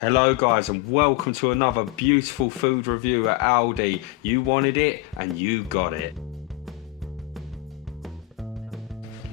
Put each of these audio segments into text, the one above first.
Hello guys and welcome to another beautiful food review at Aldi. You wanted it and you got it.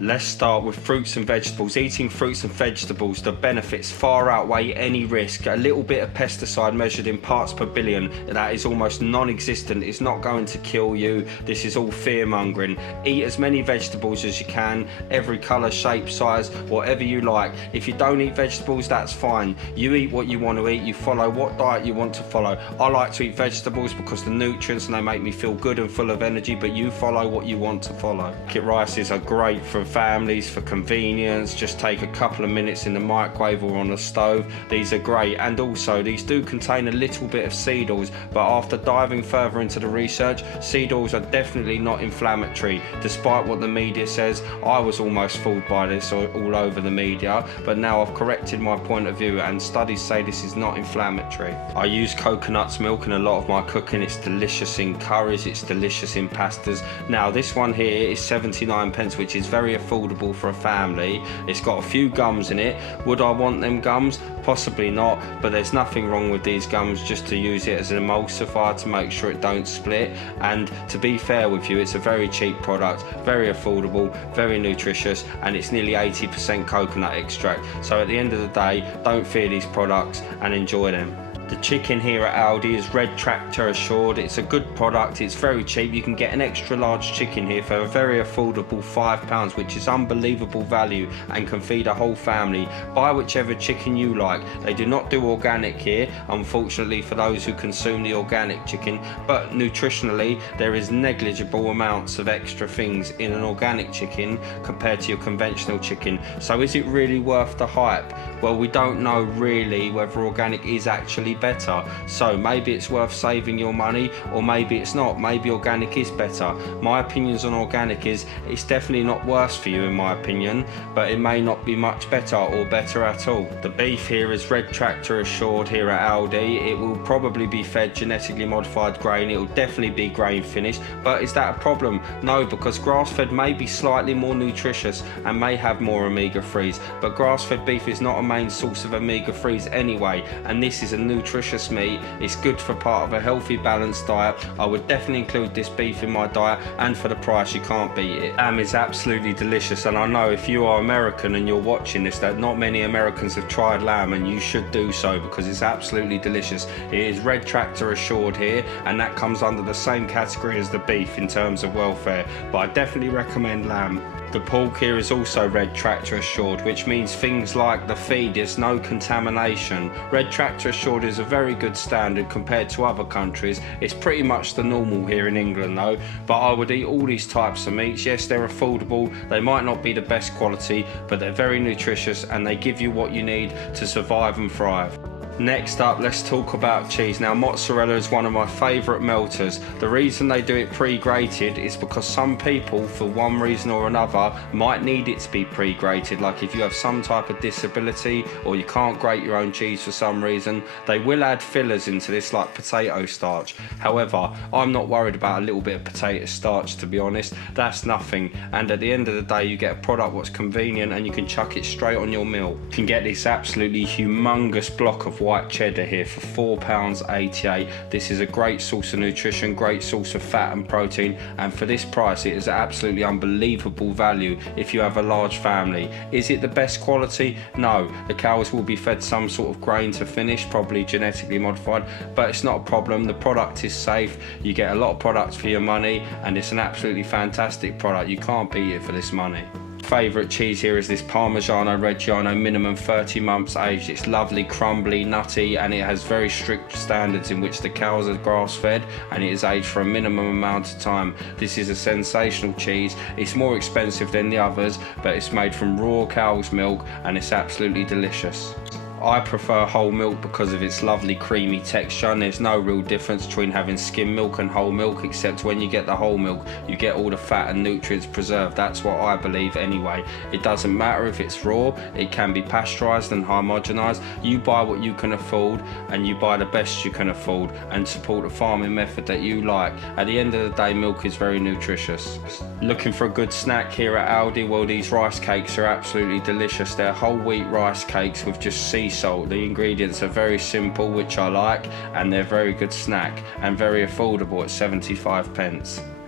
Let's start with fruits and vegetables. Eating fruits and vegetables, the benefits far outweigh any risk. A little bit of pesticide measured in parts per billion, that is almost non-existent. It's not going to kill you. This is all fear mongering. Eat as many vegetables as you can, every colour, shape, size, whatever you like. If you don't eat vegetables, that's fine. You eat what you want to eat. You follow what diet you want to follow. I like to eat vegetables because the nutrients and they make me feel good and full of energy, but you follow what you want to follow. Kit rices are great for families, for convenience. Just take a couple of minutes in the microwave or on the stove. These are great, and also these do contain a little bit of seed oils, but after diving further into the research, seed oils are definitely not inflammatory. Despite what the media says, I was almost fooled by this all over the media, but now I've corrected my point of view and studies say this is not inflammatory. I use coconut milk in a lot of my cooking. It's delicious in curries, it's delicious in pastas. Now this one here is 79 pence, which is very affordable for a family. It's got a few gums in it. Would I want them gums? Possibly not, but there's nothing wrong with these gums, just to use it as an emulsifier to make sure it don't split. And to be fair with you, it's a very cheap product, very affordable, very nutritious, and it's nearly 80% coconut extract. So at the end of the day, don't fear these products and enjoy them. The chicken here at Aldi is Red Tractor assured. It's a good product, it's very cheap. You can get an extra large chicken here for a very affordable £5, which is unbelievable value and can feed a whole family. Buy whichever chicken you like. They do not do organic here, unfortunately, for those who consume the organic chicken, but nutritionally there is negligible amounts of extra things in an organic chicken compared to your conventional chicken. So is it really worth the hype? Well, we don't know really whether organic is actually better, so maybe it's worth saving your money, or maybe it's not. Maybe organic is better. My opinions on organic is it's definitely not worse for you in my opinion, but it may not be much better or better at all. The beef here is Red Tractor assured here at Aldi. It will probably be fed genetically modified grain. It will definitely be grain finished, but is that a problem? No, because grass-fed may be slightly more nutritious and may have more omega-3s, but grass-fed beef is not a main source of omega-3s anyway, and this is a nutritious meat. It's good for part of a healthy balanced diet. I would definitely include this beef in my diet, and for the price you can't beat it. Lamb is absolutely delicious, and I know if you are American and you're watching this that not many Americans have tried lamb, and you should do so because it's absolutely delicious. It is Red Tractor assured here, and that comes under the same category as the beef in terms of welfare, but I definitely recommend lamb. The pork here is also Red Tractor assured, which means things like the feed, there's no contamination. Red Tractor assured is a very good standard compared to other countries. It's pretty much the normal here in England though, but I would eat all these types of meats. Yes, they're affordable, they might not be the best quality, but they're very nutritious and they give you what you need to survive and thrive. Next up, let's talk about cheese. Now, mozzarella is one of my favourite melters. The reason they do it pre-grated is because some people, for one reason or another, might need it to be pre-grated. Like if you have some type of disability or you can't grate your own cheese for some reason, they will add fillers into this like potato starch. However, I'm not worried about a little bit of potato starch, to be honest. That's nothing. And at the end of the day, you get a product that's convenient and you can chuck it straight on your meal. You can get this absolutely humongous block of white cheddar here for £4.88. This is a great source of nutrition, great source of fat and protein, and for this price it is absolutely unbelievable value if you have a large family. Is it the best quality? No, the cows will be fed some sort of grain to finish, probably genetically modified, but it's not a problem. The product is safe, you get a lot of products for your money, and it's an absolutely fantastic product. You can't beat it for this money. Favourite cheese here is this Parmesan Regano, minimum 30 months aged. It's lovely, crumbly, nutty, and it has very strict standards in which the cows are grass fed and it is aged for a minimum amount of time. This is a sensational cheese. It's more expensive than the others, but it's made from raw cow's milk and it's absolutely delicious. I prefer whole milk because of its lovely creamy texture, and there's no real difference between having skim milk and whole milk, except when you get the whole milk you get all the fat and nutrients preserved. That's what I believe anyway. It doesn't matter if it's raw, it can be pasteurised and homogenised. You buy what you can afford and you buy the best you can afford and support the farming method that you like. At the end of the day, milk is very nutritious. Looking for a good snack here at Aldi? Well, these rice cakes are absolutely delicious. They're whole wheat rice cakes with just sea salt. The ingredients are very simple, which I like, and they're very good snack and very affordable at 75p.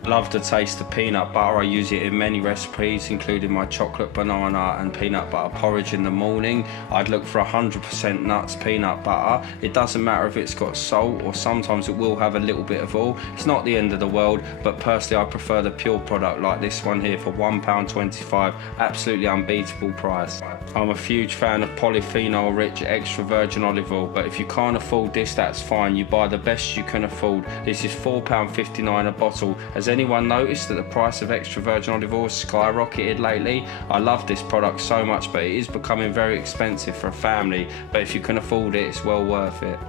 Love the taste of peanut butter. I use it in many recipes, including my chocolate banana and peanut butter porridge in the morning. I'd look for 100% nuts peanut butter. It doesn't matter if it's got salt, or sometimes it will have a little bit of oil. It's not the end of the world, but personally I prefer the pure product like this one here for £1.25. Absolutely unbeatable price. I'm a huge fan of polyphenol rich extra virgin olive oil, but if you can't afford this, that's fine. You buy the best you can afford. This is £4.59 a bottle. Has anyone noticed that the price of extra virgin olive oil has skyrocketed lately? I love this product so much, but it is becoming very expensive for a family, but if you can afford it, it's well worth it.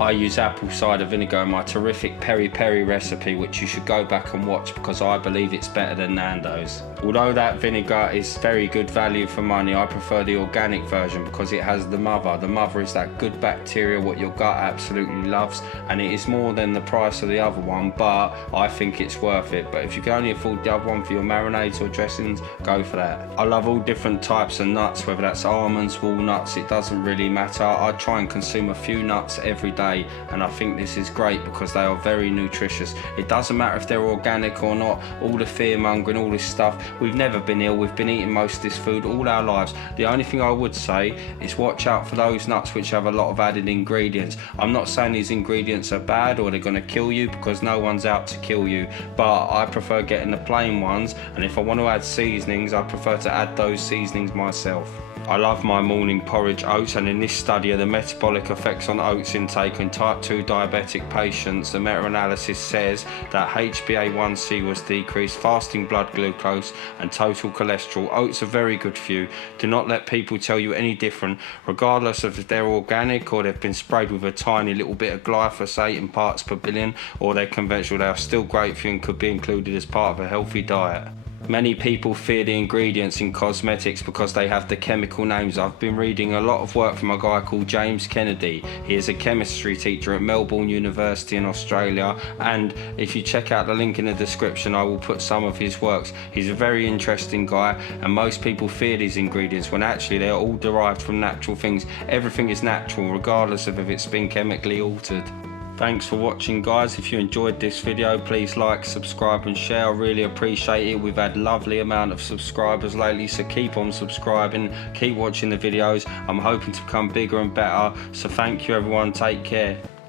I use apple cider vinegar in my terrific peri-peri recipe, which you should go back and watch because I believe it's better than Nando's. Although that vinegar is very good value for money, I prefer the organic version because it has the mother. The mother is that good bacteria what your gut absolutely loves, and it is more than the price of the other one, but I think it's worth it. But if you can only afford the other one for your marinades or dressings, go for that. I love all different types of nuts, whether that's almonds, walnuts, it doesn't really matter. I try and consume a few nuts every day, and I think this is great because they are very nutritious. It doesn't matter if they're organic or not. All the fear mongering, all this stuff, we've never been ill, we've been eating most of this food all our lives. The only thing I would say is watch out for those nuts which have a lot of added ingredients. I'm not saying these ingredients are bad or they're going to kill you, because no one's out to kill you, but I prefer getting the plain ones, and if I want to add seasonings, I prefer to add those seasonings myself. I love my morning porridge oats, and in this study of the metabolic effects on oats intake in type 2 diabetic patients, the meta-analysis says that HbA1c was decreased, fasting blood glucose and total cholesterol. Oats are very good for you. Do not let people tell you any different, regardless of if they're organic or they've been sprayed with a tiny little bit of glyphosate in parts per billion, or they're conventional. They are still great for you and could be included as part of a healthy diet. Many people fear the ingredients in cosmetics because they have the chemical names. I've been reading a lot of work from a guy called James Kennedy. He is a chemistry teacher at Melbourne University in Australia, and if you check out the link in the description, I will put some of his works. He's a very interesting guy, and most people fear these ingredients when actually they're all derived from natural things. Everything is natural regardless of if it's been chemically altered. Thanks for watching, guys. If you enjoyed this video, please like, subscribe and share. I really appreciate it. We've had a lovely amount of subscribers lately, so keep on subscribing, keep watching the videos. I'm hoping to become bigger and better, so thank you everyone, take care.